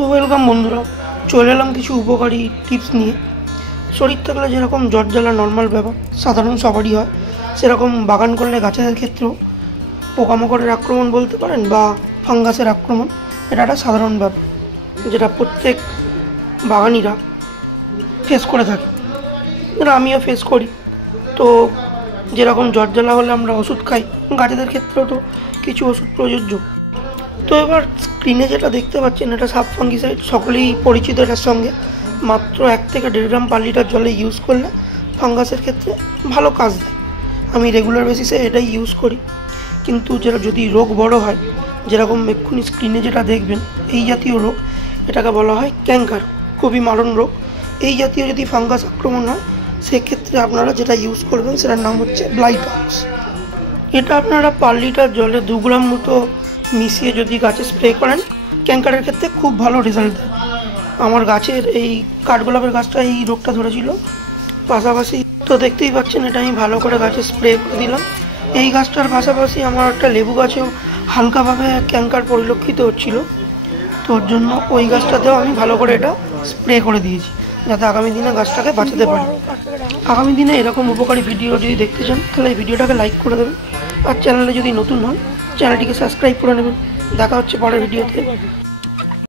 তো ওয়েলকাম বন্ধুরা, চলে এলাম কিছু উপকারী টিপস নিয়ে। শরীর থাকলে যেরকম জ্বর জ্বালা নর্মাল ব্যাপার, সাধারণ সবারই হয়, সেরকম বাগান করলে গাছেদের ক্ষেত্রেও পোকামাকড়ের আক্রমণ বলতে পারেন বা ফাঙ্গাসের আক্রমণ, এটা একটা সাধারণ ব্যাপার যেটা প্রত্যেক বাগানিরা ফেস করে থাকে, যেটা আমিও ফেস করি। তো যেরকম জ্বর জ্বালা হলে আমরা ওষুধ খাই, গাছেদের ক্ষেত্রেও তো কিছু ওষুধ প্রযোজ্য। তো এবার স্ক্রিনে যেটা দেখতে পাচ্ছেন, এটা সাব ফাঙ্গিসাইড, সকলেই পরিচিত এটার সঙ্গে। মাত্র 1 থেকে 1.5 গ্রাম পার লিটার জলে ইউজ করলে ফাঙ্গাসের ক্ষেত্রে ভালো কাজ দেয়। আমি রেগুলার বেসিসে এটাই ইউজ করি। কিন্তু যেটা যদি রোগ বড় হয়, যেরকম এক্ষুনি স্ক্রিনে যেটা দেখবেন, এই জাতীয় রোগ, এটাকে বলা হয় ক্যাঙ্কার, খুবই মারণ রোগ। এই জাতীয় যদি ফাঙ্গাস আক্রমণ হয়, সেক্ষেত্রে আপনারা যেটা ইউজ করবেন সেটার নাম হচ্ছে ব্লাইটক্স। এটা আপনারা পার লিটার জলে 2 গ্রাম মতো মিশিয়ে যদি গাছে স্প্রে করেন, ক্যাঙ্কারের ক্ষেত্রে খুব ভালো রেজাল্ট দেয়। আমার গাছের এই কাঠগোলাপের গাছটা এই রোগটা ধরেছিল, পাশাপাশি তো দেখতেই পাচ্ছেন এটা আমি ভালো করে গাছে স্প্রে করে দিলাম। এই গাছটার পাশাপাশি আমার একটা লেবু গাছেও হালকাভাবে ক্যাঙ্কার পরিলক্ষিত হচ্ছিল, তোর জন্য ওই গাছটাতেও আমি ভালো করে এটা স্প্রে করে দিয়েছি, যাতে আগামী দিনে গাছটাকে বাঁচাতে পারি। আগামী দিনে এরকম উপকারী ভিডিও যদি দেখতে চান, তাহলে এই ভিডিওটাকে লাইক করে দেবেন, আর চ্যানেলে যদি নতুন হন চ্যানেলটিকে সাবস্ক্রাইব করে নেবেন। দেখা হচ্ছে পরের ভিডিওতে।